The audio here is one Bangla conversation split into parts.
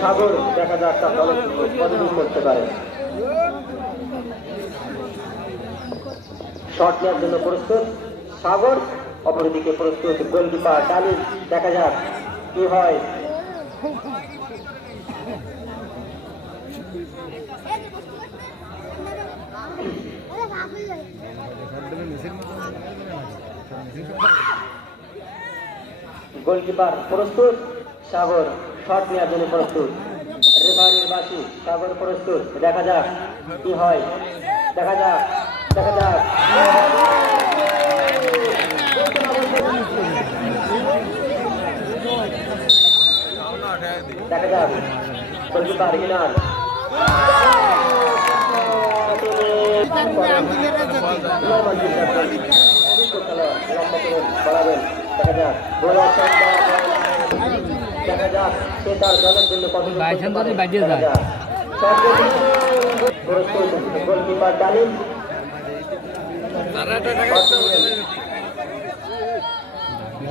সাগর দেখা যাক তার দলের কতদূর করতে পারে। শট নেওয়ার জন্য প্রস্তুত সাগর, অপরদিকে প্রস্তুত গোলকিপার ডালিম। দেখা যাক কি হয়। গোলকিপার প্রস্তুত, সাগর শট নেওয়ার জন্য প্রস্তুত। রেফারির বাসি, সাগর প্রস্তুত। দেখা যাক কি হয়, দেখা যাক দেখা যাক। দেখা যাক গোলকিপার ইনার বাড়াবেন। দেখা যাক দেখা যাক সে তার দলের জন্য কত প্রস্তুত। গোলকিপার ডালিম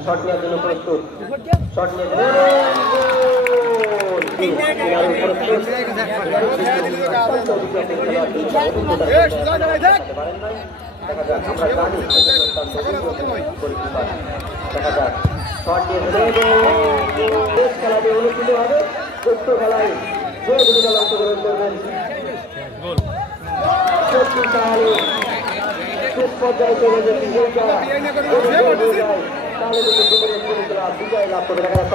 শট নেওয়ার জন্য প্রস্তুত। শট নিয়ে দেখা যাক শট নিয়ে খেলাটি অনুষ্ঠিত হবে। যুক্ত খেলায় যে দুটি দল অংশগ্রহণ করবেন শক্তিশালী শেষ পর্যায়ে চলে যে বিজয়টা তাহলে কিন্তু বিজয় লাভ করবে। দেখা যাক